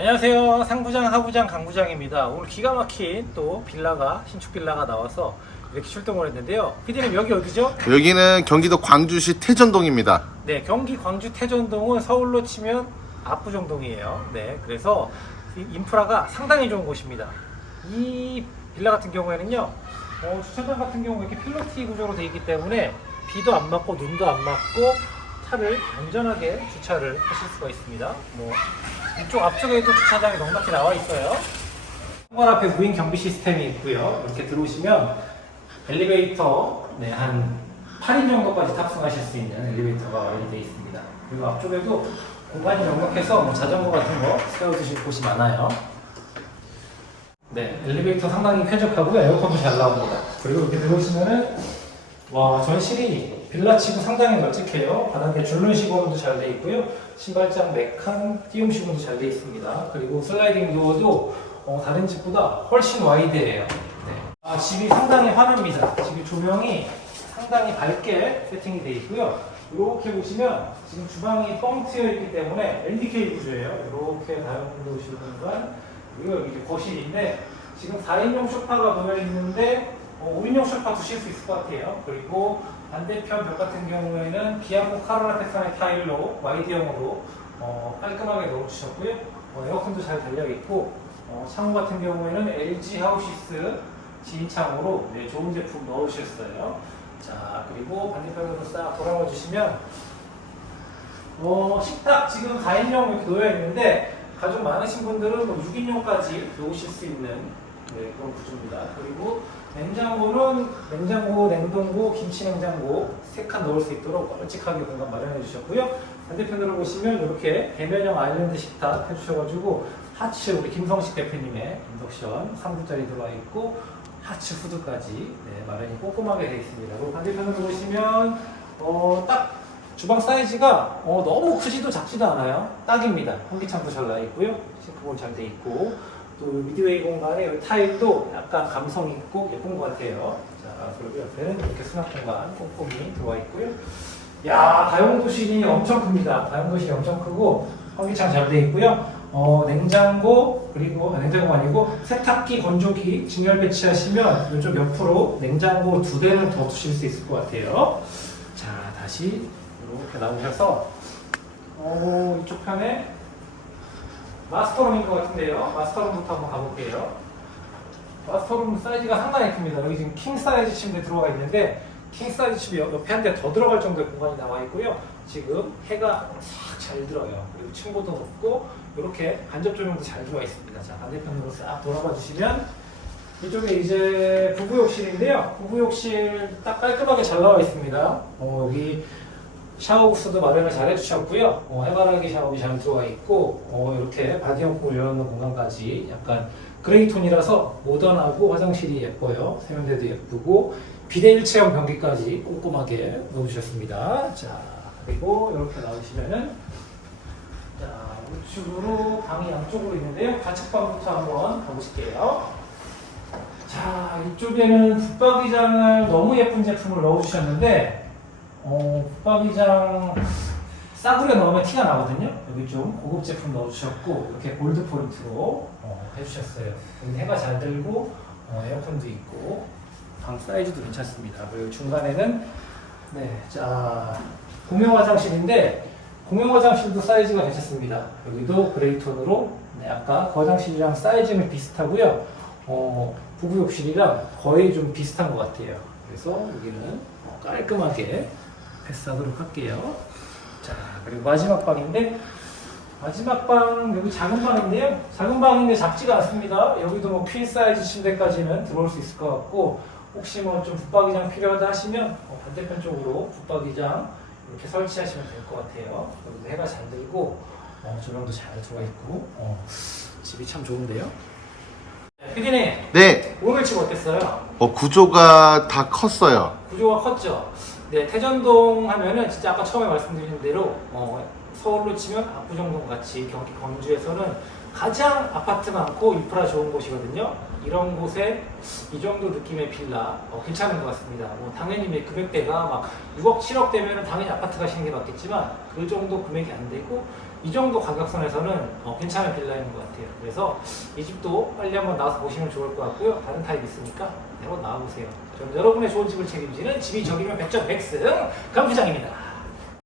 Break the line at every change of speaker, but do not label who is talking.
안녕하세요. 상부장, 하부장, 강부장입니다. 오늘 기가 막힌 또 빌라가, 신축 빌라가 나와서 이렇게 출동을 했는데요. 피디님 여기 어디죠?
여기는 경기도 광주시 태전동입니다.
네, 경기 광주 태전동은 서울로 치면 압구정동이에요. 네, 그래서 이 인프라가 상당히 좋은 곳입니다. 이 빌라 같은 경우에는요, 어, 주차장 같은 경우 이렇게 필로티 구조로 되어 있기 때문에 비도 안 맞고 눈도 안 맞고 차를 안전하게 주차를 하실 수가 있습니다. 뭐 이쪽 앞쪽에도 주차장이 넉넉히 나와 있어요. 현관 앞에 무인 경비 시스템이 있고요. 이렇게 들어오시면 엘리베이터 네, 한 8인 정도까지 탑승하실 수 있는 엘리베이터가 마련되어 있습니다. 그리고 앞쪽에도 공간이 넉넉해서 뭐 자전거 같은 거 세워두실 곳이 많아요. 네, 엘리베이터 상당히 쾌적하고요. 에어컨도 잘 나옵니다. 그리고 이렇게 들어오시면은 와 전실이 빌라치고 상당히 널찍해요. 바닥에 줄눈 시공도 잘 돼 있고요. 신발장 4칸 띄움 시공도 잘 돼 있습니다. 그리고 슬라이딩 도어도 어, 다른 집보다 훨씬 와이드해요. 네. 아, 집이 상당히 환합니다. 집이 조명이 상당히 밝게 세팅이 되어 있고요. 이렇게 보시면 지금 주방이 뻥 트여 있기 때문에 LDK 구조예요. 이렇게 다용도 오시는 공간 그리고 여기 거실인데 지금 4인용 소파가 놓여 있는데 어, 5인용 소파 두실 수 있을 것 같아요. 그리고 반대편 벽 같은 경우에는 비앙코 카로라 테산의 타일로 와이드형으로 어, 깔끔하게 넣어주셨고요. 어, 에어컨도 잘 달려 있고 어, 창호 같은 경우에는 LG 하우시스 지인창으로 네, 좋은 제품 넣으셨어요. 자 그리고 반대편으로 싹 돌아와 주시면 어, 식탁 지금 4인용 이렇게 놓여 있는데 가족 많으신 분들은 뭐 6인용까지 놓으실 수 있는 네, 그런 구조입니다. 그리고 냉장고는 냉장고, 냉동고, 김치 냉장고 세 칸 넣을 수 있도록 널찍하게 공간 마련해 주셨고요. 반대편으로 보시면 이렇게 대면형 아일랜드 식탁 해주셔가지고 하츠 우리 김성식 대표님의 인덕션 3구짜리 들어와 있고 하츠 후드까지 네, 마련이 꼼꼼하게 되어 있습니다. 그리고 반대편으로 보시면 어, 딱 주방 사이즈가 어, 너무 크지도 작지도 않아요. 딱입니다. 환기창도 잘 나 있고요. 싱크볼 잘 돼 있고 또 미드웨이 공간에 타일도 약간 감성 있고 예쁜 것 같아요. 자 그리고 옆에는 이렇게 수납 공간 꼼꼼히 들어와 있고요. 야 다용도실이 엄청 큽니다. 다용도실이 엄청 크고 환기창 잘 돼 있고요. 어, 냉장고 그리고 아, 냉장고 아니고 세탁기, 건조기 진열 배치하시면 이쪽 옆으로 냉장고 두 대는 더 두실 수 있을 것 같아요. 자 다시 이렇게 나오셔서 어, 이쪽 편에 마스터룸인 것 같은데요. 마스터룸부터 한번 가볼게요. 마스터룸 사이즈가 상당히 큽니다. 여기 지금 킹 사이즈 침대 들어가 있는데 킹 사이즈 침대 옆- 옆에 한 대 더 들어갈 정도의 공간이 나와 있고요. 지금 해가 싹 잘 들어요. 그리고 층고도 높고 이렇게 간접 조명도 잘 들어와 있습니다. 자 반대편으로 싹 돌아봐 주시면 이쪽에 이제 부부욕실인데요. 부부욕실 딱 깔끔하게 잘 나와 있습니다. 어, 여기 샤워 부스도 마련을 잘 해주셨고요. 어, 해바라기 샤워기 잘 들어와 있고 어, 이렇게 바디용품을 열어놓는 공간까지 약간 그레이 톤이라서 모던하고 화장실이 예뻐요. 세면대도 예쁘고 비대 일체형 변기까지 꼼꼼하게 넣어주셨습니다. 자 그리고 이렇게 나오시면은 자 우측으로 방이 양쪽으로 있는데요. 좌측방부터 한번 가보실게요. 자 이쪽에는 붙박이장을 너무 예쁜 제품을 넣어주셨는데 어, 붙박이장 싸구려 넣으면 티가 나거든요. 여기 좀 고급 제품 넣어주셨고 이렇게 골드 포인트로 어, 해주셨어요. 여기 해가 잘 들고 어, 에어컨도 있고 방 사이즈도 괜찮습니다. 그리고 중간에는 네, 자 공용 화장실인데 공용 화장실도 사이즈가 괜찮습니다. 여기도 그레이 톤으로 네, 아까 그 화장실이랑 사이즈는 비슷하고요. 어, 부부욕실이랑 거의 좀 비슷한 것 같아요. 그래서 여기는 어, 깔끔하게 패스하도록 할게요. 자, 그리고 마지막 방인데, 마지막 방, 여기 작은 방인데요. 작은 방인데 작지가 않습니다. 여기도 뭐 퀸 사이즈 침대까지는 들어올 수 있을 것 같고, 혹시 뭐 좀 붙박이장 필요하다 하시면 어, 반대편 쪽으로 붙박이장 이렇게 설치하시면 될 것 같아요. 여기도 해가 잘 들고, 어, 조명도 잘 들어와 있고, 어, 집이 참 좋은데요. 피디님,
네,
오늘 집 어땠어요?
어, 구조가 다 컸어요.
구조가 컸죠. 네, 태전동 하면은 진짜 아까 처음에 말씀드린 대로 어, 서울로 치면 압구정동 같이 경기 광주에서는 가장 아파트 많고 인프라 좋은 곳이거든요. 이런 곳에 이 정도 느낌의 빌라 어, 괜찮은 것 같습니다. 뭐 당연히 뭐 금액대가 막 6억, 7억 되면은 당연히 아파트 가시는 게 맞겠지만 그 정도 금액이 안 되고 이 정도 가격선에서는 어, 괜찮은 빌라인 것 같아요. 그래서 이 집도 빨리 한번 나와서 보시면 좋을 것 같고요. 다른 타입 있으니까 한번 나와보세요. 저는 여러분의 좋은 집을 책임지는 집이 저기면 100점 백승 강 부장입니다.